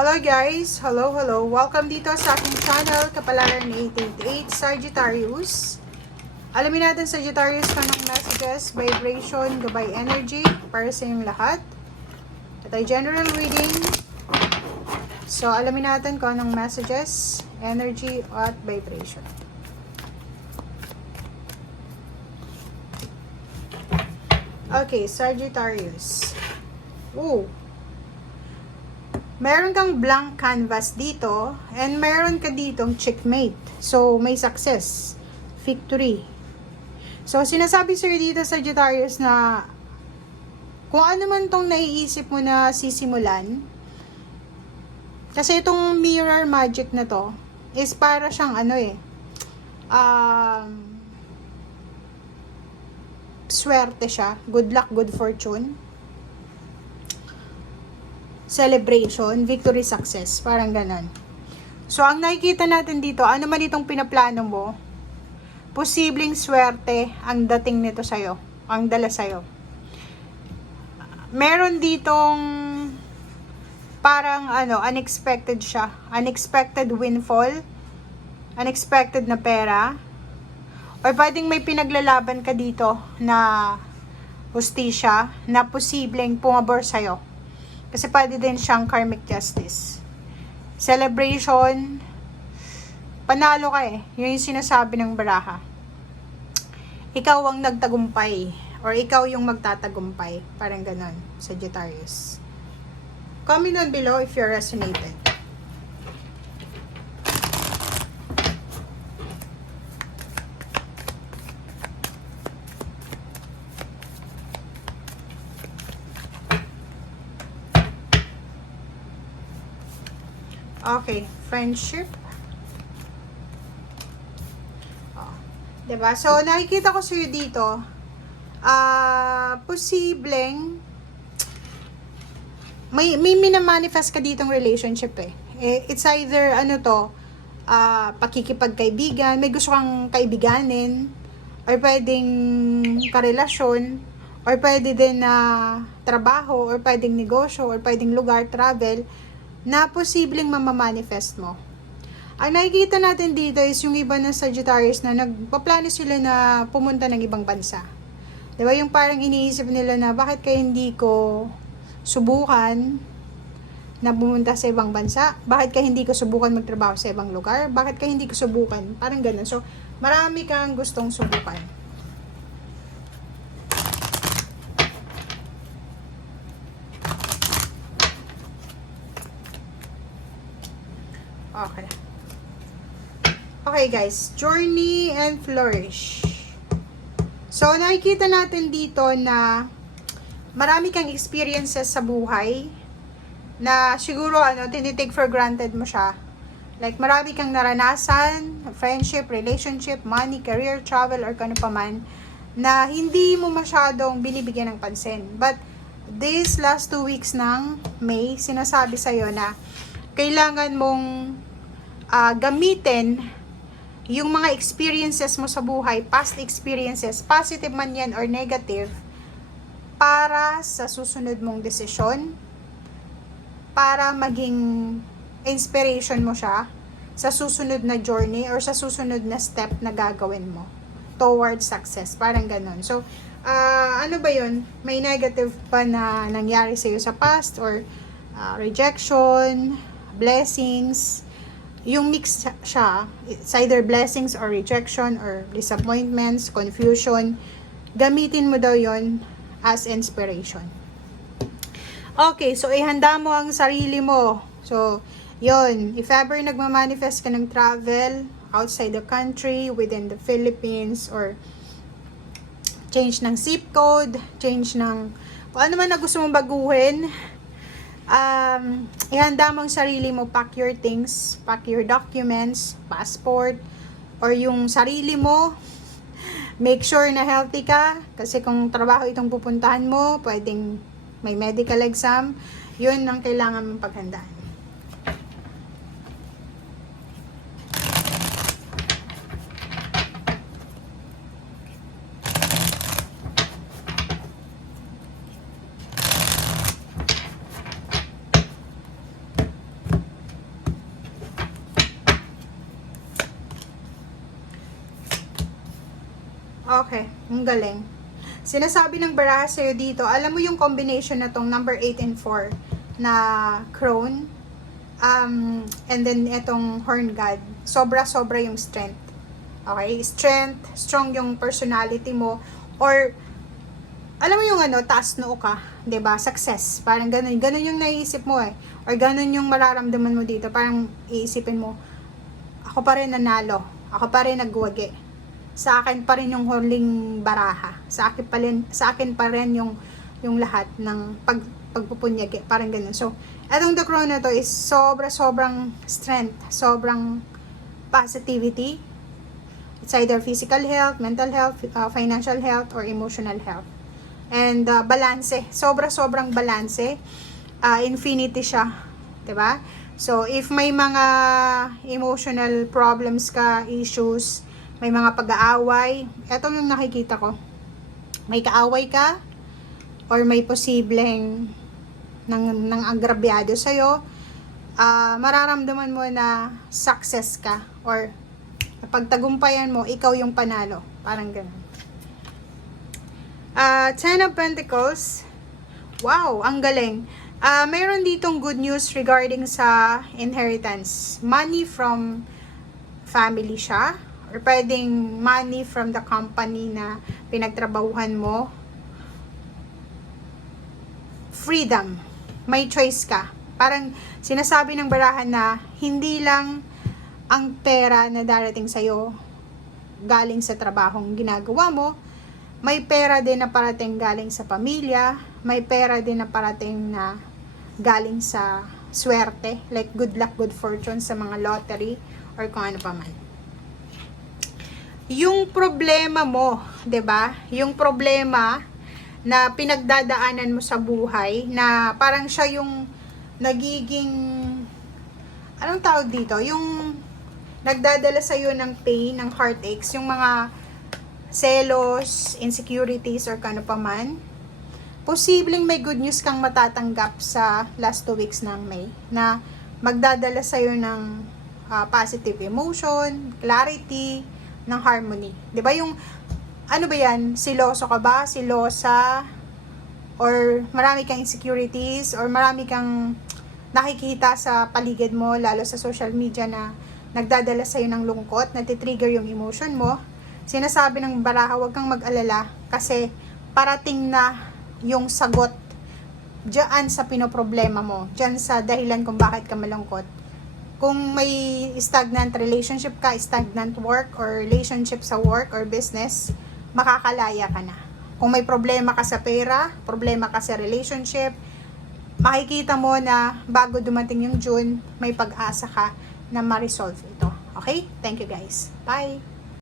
Hello guys! Hello! Welcome dito sa aking channel, Kapalaran 888 Sagittarius. Alamin natin Sagittarius kanang messages, vibration, gabay energy para sa inyong lahat. Ito ay general reading. So, alamin natin kung anong messages, energy at vibration. Okay, Sagittarius. Ooh! Meron kang blank canvas dito and meron ka ditong checkmate. So, may success. Victory. So, sinasabi sa'yo dito, Sagittarius, na kung ano man tong naiisip mo na sisimulan, kasi itong mirror magic na to is para siyang swerte siya. Good luck, good fortune. Celebration, victory, success. Parang ganon. So, ang nakikita natin dito, ano man itong pinaplano mo, posibleng swerte ang dating nito sa'yo. Ang dala sa'yo. Meron ditong parang unexpected siya. Unexpected windfall. Unexpected na pera. Or pwedeng may pinaglalaban ka dito na hustisya na posibleng pumabor sa'yo. Kasi pwede din siyang karmic justice. Celebration. Panalo ka eh. Yun yung sinasabi ng baraha. Ikaw ang nagtagumpay. Or ikaw yung magtatagumpay. Parang ganon. Sagittarius. Comment down below if you're resonated. Okay, friendship. Oh, 'di ba? So nakikita ko sa iyo dito, posibleng may mina-manifest ka ditong relationship eh. It's either pakikipagkaibigan, may gusto kang kaibiganin, or pwedeng karelasyon, or pwede din na trabaho, or pwedeng negosyo, or pwedeng lugar, travel, na posibleng mamamanifest mo. Ang nakikita natin dito is yung iba ng Sagittarius na nagpaplano sila na pumunta ng ibang bansa. Diba? Yung parang iniisip nila na bakit kaya hindi ko subukan na pumunta sa ibang bansa? Bakit kaya hindi ko subukan magtrabaho sa ibang lugar? Bakit kaya hindi ko subukan? Parang ganun. So, marami kang gustong subukan. Okay. Okay guys, journey and flourish. So, nakikita natin dito na marami kang experiences sa buhay na siguro tinitake for granted mo siya. Like, marami kang naranasan, friendship, relationship, money, career, travel, or kano pa man, na hindi mo masyadong binibigyan ng pansin. But, these last 2 weeks ng May, sinasabi sa'yo na kailangan mong gamitin yung mga experiences mo sa buhay, past experiences, positive man yan or negative, para sa susunod mong desisyon, para maging inspiration mo siya sa susunod na journey or sa susunod na step na gagawin mo towards success. Parang ganun. So, ano ba yun? May negative pa na nangyari sa'yo sa past or rejection, blessings, yung mix siya, it's either blessings or rejection or disappointments, confusion, gamitin mo daw yon as inspiration. Okay, so ihanda mo ang sarili mo. So, yon, if ever nagmamanifest ka ng travel outside the country, within the Philippines, or change ng zip code, change ng kung ano man na gusto mong baguhin, ihanda mo ang sarili mo, pack your things, pack your documents, passport, or yung sarili mo. Make sure na healthy ka, kasi kung trabaho itong pupuntahan mo, pwedeng may medical exam, yun ang kailangan mong paghandaan. Okay, ang galing. Sinasabi ng baraha sa'yo dito, alam mo yung combination na tong number 8 and 4 na crone, and then itong horn god, sobra-sobra yung strength. Okay? Strength, strong yung personality mo, or alam mo yung ano, taas noo ka, 'di ba? Success. Parang ganun yung naiisip mo eh. Or ganun yung mararamdaman mo dito. Parang iisipin mo, ako pa rin nanalo. Ako pa rin nagwagi. Sa akin pa rin yung huling baraha. Sa akin pa rin yung lahat ng pagpupunyagi. Parang ganun. So, etong the crown na to is sobrang strength, sobrang positivity. It's either physical health, mental health, financial health, or emotional health. And balanse, sobrang balanse. Infinity siya, 'di ba? So if may mga emotional problems ka, issues, may mga pag-aaway, eto yung nakikita ko. May kaaway ka or may posibleng ng agrabyado sa iyo, mararamdaman mo na success ka or pagtagumpayan mo, ikaw yung panalo. Parang ganun. Ten of Pentacles. Wow, ang galing. Mayroon ditong good news regarding sa inheritance. Money from family siya. Or pwedeng money from the company na pinagtrabahuhan mo. Freedom. May choice ka. Parang sinasabi ng barahan na hindi lang ang pera na darating sa'yo galing sa trabahong ginagawa mo. May pera din na parating galing sa pamilya. May pera din na parating na galing sa swerte. Like good luck, good fortune sa mga lottery or kung ano pa man. Yung problema mo, 'di ba? Yung problema na pinagdadaanan mo sa buhay na parang siya yung nagiging anong tawag dito? Yung nagdadala sa iyo ng pain, ng heartaches, yung mga selos, insecurities, or kano pa man, posibleng may good news kang matatanggap sa last 2 weeks ng May na magdadala sa'yo ng positive emotion, clarity, ng harmony. 'Di ba yung, ano ba yan, siloso ka ba? Silosa? Or marami kang insecurities? Or marami kang nakikita sa paligid mo, lalo sa social media na nagdadala sa'yo ng lungkot, natitrigger yung emotion mo? Sinasabi ng baraha, huwag kang mag-alala kasi parating na yung sagot diyan sa pinoproblema mo, diyan sa dahilan kung bakit ka malungkot. Kung may stagnant relationship ka, stagnant work or relationship sa work or business, makakalaya ka na. Kung may problema ka sa pera, problema ka sa relationship, makikita mo na bago dumating yung June, may pag-asa ka na ma-resolve ito. Okay? Thank you guys. Bye!